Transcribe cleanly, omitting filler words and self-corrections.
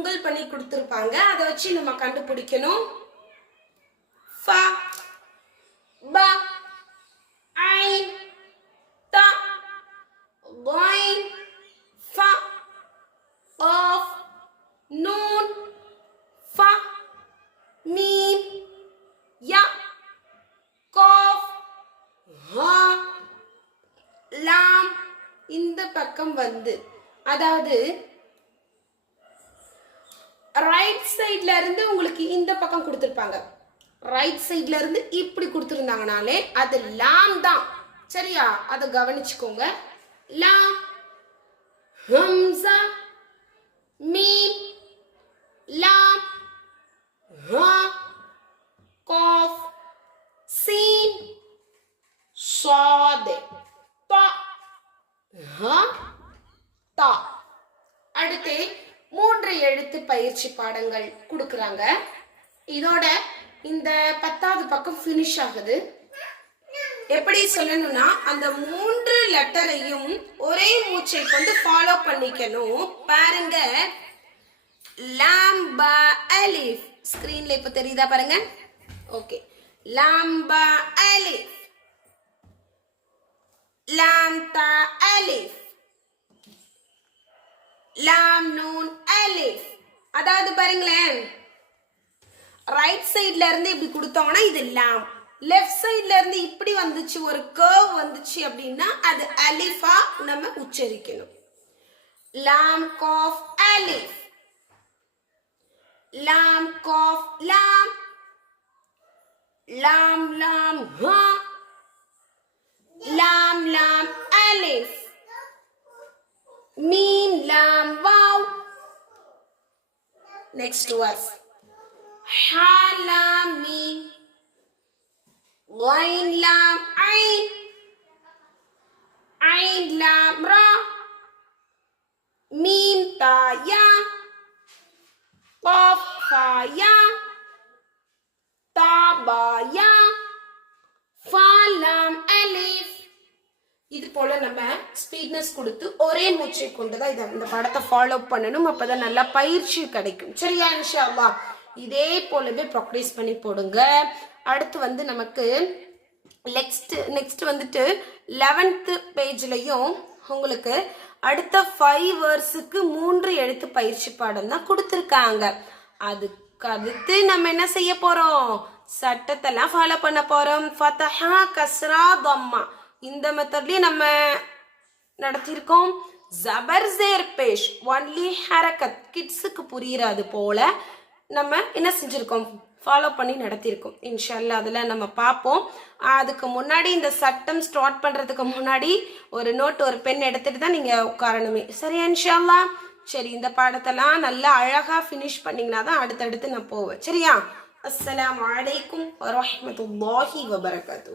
உங்கள் பண்ணி கொடுத்துருப்பாங்க. அதை வச்சு நம்ம கண்டுபிடிக்கணும். ஃப ப ஐன் த கைன் ஃப காஃப் நூன் ஃப மீம் ய காஃப் ஹா லாம். இந்த பக்கம் வந்து அதாவது ரைட் சைட்ல இருந்து உங்களுக்கு இந்த பக்கம் கொடுத்துருப்பாங்க. ரைட் சைட்ல இருந்து இப்படி கொடுத்துருந்தாங்கனாலே அது லாம் தான். சரியா? அதை கவனிச்சுக்கோங்க. லாம், ஹம்சா, மீம், லாம், ஹா, காஃப், சீன், ஸாத், தா, ஹா, தா. அடுத்து 3 எழுத்து பயிற்சி பாடங்கள் கொடுக்குறாங்க. இதோட இந்த 10வது பக்கம் ஃபினிஷ் ஆகுது. எப்படி சொல்லணும்னா அந்த 3 லெட்டரையும் ஒரே மூச்சை கொண்டு ஃபாலோ பண்ணிக்கணும். பாருங்க, லாம் பா அலிஃப். ஸ்கிரீன்ல இப்ப தெரியுதா பாருங்க. ஓகே, லாம் பா அலிஃப், லாம் தா அலிஃப், லாம் நூன் அலிஃப். அதாவது பாருங்களேன், ரைட் சைட்ல இருந்து இப்படி கொடுத்தோம்னா இது லாம், லெஃப்ட் சைட்ல இருந்து இப்படி வந்துச்சு, ஒரு கர்வ் வந்துச்சு அப்படின்னா அது அலிஃபா நம்ம உச்சரிக்கணும். லாம் காஃப் அலிஃப், லாம் காஃப் லாம், லாம் லாம் ஹா, லாம் லாம் அலிஃப், மீம் லாம் வாவ். Next verse. ஹா லாம் மீம், غين لام عين, عين لام را, ميم تا يا, قاف فا يا, تا با يا, فا لام ألف. இது போல நம்ம ஸ்பீட்னஸ் கொடுத்து ஒரே மூச்சை கொண்டுதான் இந்த படத்தை ஃபாலோ பண்ணணும். அப்பதான் நல்லா பயிற்சி கிடைக்கும். சரியா? இன்ஷா அல்லாஹ் இதே போலவே ப்ராக்டிஸ் பண்ணி போடுங்க. அடுத்து வந்து நமக்கு நெக்ஸ்ட் வந்துட்டு 11th பேஜ்லயும் உங்களுக்கு அடுத்த 5 வேர்ஸுக்கு 3 எழுத்து பயிற்சி பாடம் தான் கொடுத்துருக்காங்க. அதுக்கு அடுத்து நம்ம என்ன செய்ய போறோம்? சட்டத்தெல்லாம் ஃபாலோ பண்ண போறோம். ஃபதஹா, கஸ்ரா, தம்மா இந்த மெத்தட்லயும் நம்ம நடத்தியிருக்கோம். ஜபர் ஜேர் பேஷ் ஒன்லி ஹரக்கத் கிட்ஸுக்கு புரியாது போல நம்ம என்ன செஞ்சிருக்கோம்? ஃபாலோ பண்ணி நடத்தியிருக்கோம். இன்ஷா அல்லாஹ் அதில் நம்ம பார்ப்போம். அதுக்கு முன்னாடி இந்த சட்டம் ஸ்டார்ட் பண்ணுறதுக்கு முன்னாடி ஒரு நோட் ஒரு பென் எடுத்துட்டு தான் நீங்கள் உட்காரணுமே. சரியா? இன்ஷா அல்லாஹ். சரி, இந்த பாடத்தெல்லாம் நல்லா அழகாக ஃபினிஷ் பண்ணிங்கன்னா தான் அடுத்தடுத்து நான் போவேன். சரியா? அஸ்ஸலாமு அலைக்கும் வரஹ்மத்துல்லாஹி வபரகாத்துஹு.